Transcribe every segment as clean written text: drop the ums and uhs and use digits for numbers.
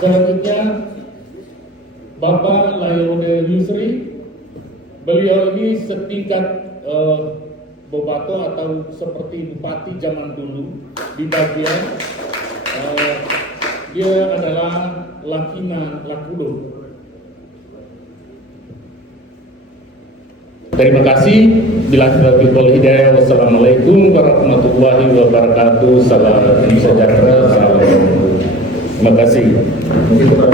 Selanjutnya Bapak Layode Yusri. Beliau ini setingkat Bobato atau seperti bupati zaman dulu di bagian dia adalah Lakina Lakudo. Terima kasih. Bila taufiq hidayah. Wassalamualaikum warahmatullahi wabarakatuh. Salam sejahtera. Salam. Terima kasih. Mungkin kita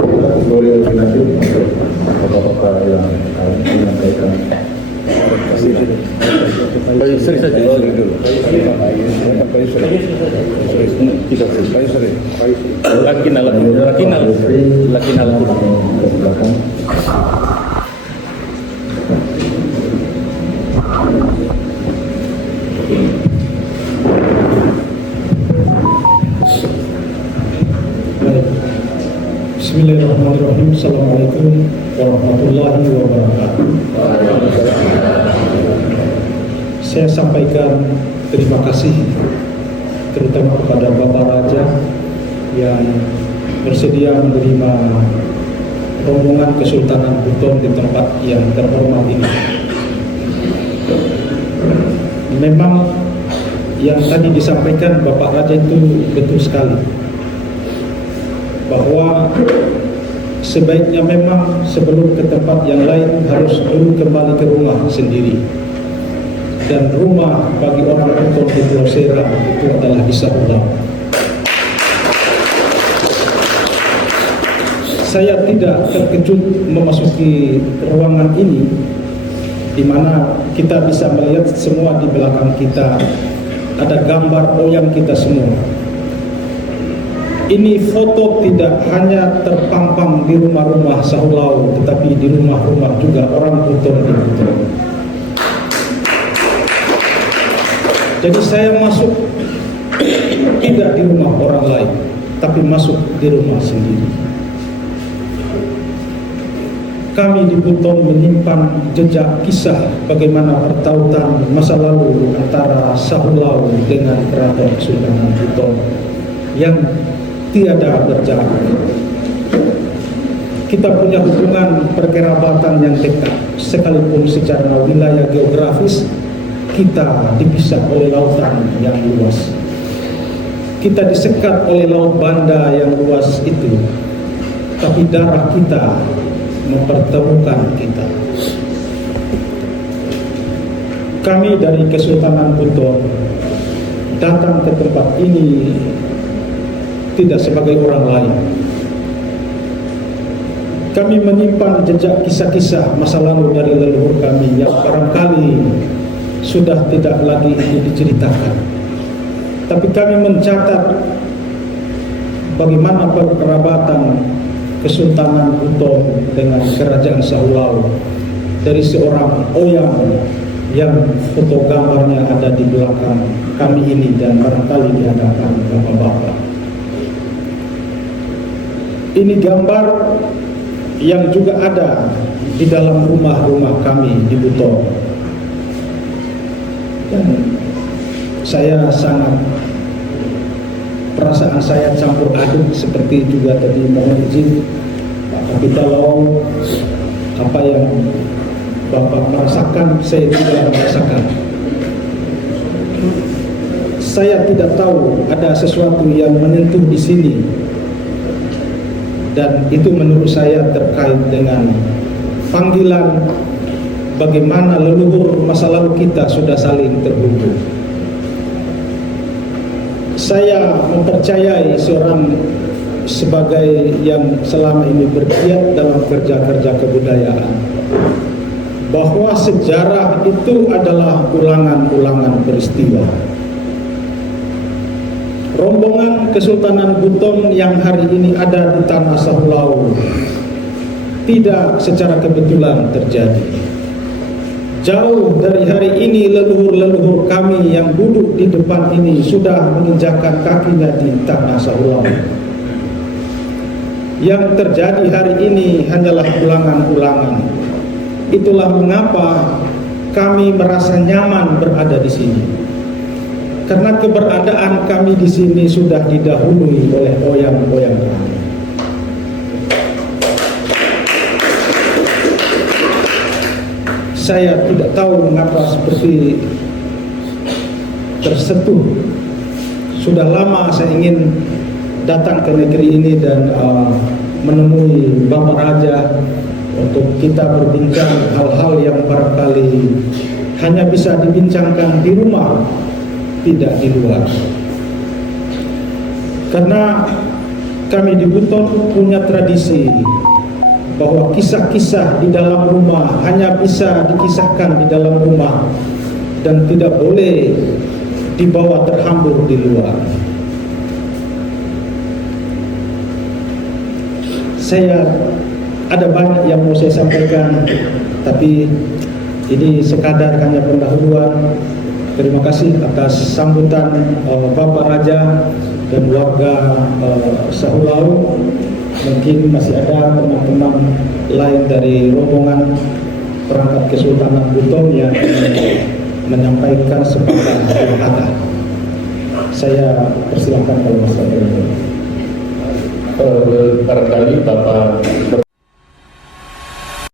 boleh lebih lanjut untuk bapak-bapak yang menyampaikan. Pak Yusri saja. Lakina. Bismillahirrahmanirrahim. Assalamualaikum warahmatullahi wabarakatuh. Saya sampaikan terima kasih terutama kepada Bapak Raja yang bersedia menerima rombongan Kesultanan Buton di tempat yang terhormat ini. Memang yang tadi disampaikan Bapak Raja itu betul sekali, bahwa sebaiknya memang sebelum ke tempat yang lain harus dulu kembali ke rumah sendiri. Dan rumah bagi orang Buton di Pulau Seram itu adalah di Sahulau. Saya tidak terkejut memasuki ruangan ini, di mana kita bisa melihat semua di belakang kita ada gambar oyang kita semua. Ini foto tidak hanya terpampang di rumah-rumah Sahulau, tetapi di rumah-rumah juga orang Buton di Buton. Jadi saya masuk tidak di rumah orang lain, tapi masuk di rumah sendiri. Kami di Buton menyimpan jejak kisah bagaimana pertautan masa lalu antara Sahulau dengan Keraton Kesultanan Buton yang tiada berjalan. Kita punya hubungan perkerabatan yang dekat, sekalipun secara wilayah geografis kita dipisah oleh lautan yang luas. Kita disekat oleh Laut Banda yang luas itu, tapi darah kita mempertemukan kita. Kami dari Kesultanan Buton datang ke tempat ini tidak sebagai orang lain. Kami menyimpan jejak kisah-kisah masa lalu dari leluhur kami yang barangkali sudah tidak lagi diceritakan. Tapi kami mencatat bagaimana perkerabatan Kesultanan Buton dengan Kerajaan Sahulau dari seorang oyang yang foto gambarnya ada di belakang kami ini dan barangkali di hadapan bapak-bapak. Ini gambar yang juga ada di dalam rumah-rumah kami di Buton. Dan saya sangat, perasaan saya campur aduk seperti juga tadi mohon izin Pak Kapitalo, apa yang Bapak merasakan saya juga merasakan. Saya tidak tahu ada sesuatu yang menyentuh di sini, dan itu menurut saya terkait dengan panggilan bagaimana leluhur masa lalu kita sudah saling terhubung. Saya mempercayai seorang sebagai yang selama ini bergiat dalam kerja-kerja kebudayaan, bahwa sejarah itu adalah ulangan-ulangan peristiwa. Rombongan Kesultanan Buton yang hari ini ada di tanah Sahulau tidak secara kebetulan terjadi. Jauh dari hari ini leluhur-leluhur kami yang duduk di depan ini sudah menginjakkan kakinya di tanah Sahulau. Yang terjadi hari ini hanyalah ulangan-ulangan. Itulah mengapa kami merasa nyaman berada di sini. Karena keberadaan kami di sini sudah didahului oleh oyang-oyang kami. saya tidak tahu mengapa seperti tersentuh. Sudah lama saya ingin datang ke negeri ini dan menemui Bapak Raja untuk kita berbincang hal-hal yang barangkali hanya bisa dibincangkan di rumah, tidak di luar. Karena kami di Buton punya tradisi bahwa kisah-kisah di dalam rumah hanya bisa dikisahkan di dalam rumah dan tidak boleh dibawa terhambur di luar. Saya ada banyak yang mau saya sampaikan, tapi ini sekadar hanya pendahuluan. Terima kasih atas sambutan Bapak Raja dan warga Sahulau. Mungkin masih ada teman-teman lain dari rombongan perangkat Kesultanan Buton yang menyampaikan sepatah kata. Saya persilakan kalau masih ada. Barangkali Bapak